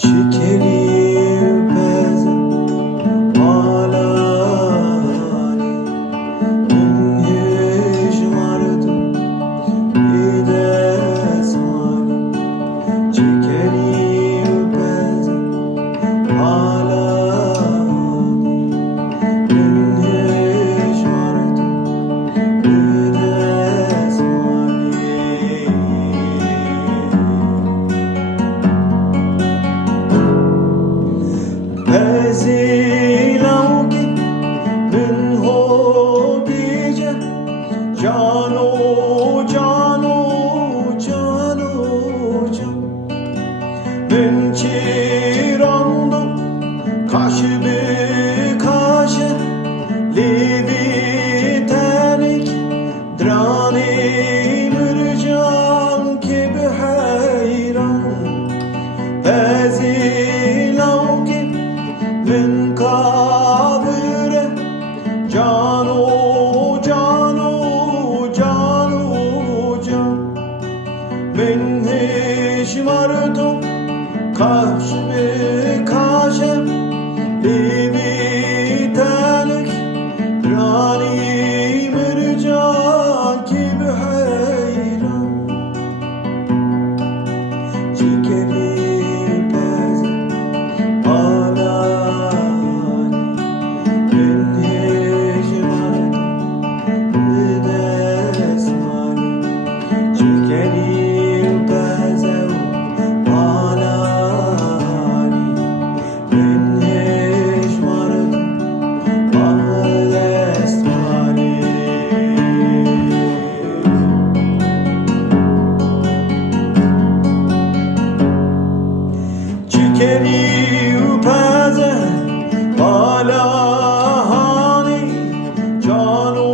Şekeri bez alani min hicmardu idesmani Şekeri bez alani min hicmardu idesmani Ezilavki min hodije Cano cano cano can Min çirandu kaşı be kaşı Levi tenik drani mürcan ki be hayran Ezilavki min kavire cano cano cano can min hişmartu kaş be kaşem levi telik rani mürcan ki be hayran Şekeri bez alani min hicmardu idesmani Şekeri bez alani min hicmardu idesmani Şekeri bez alani cano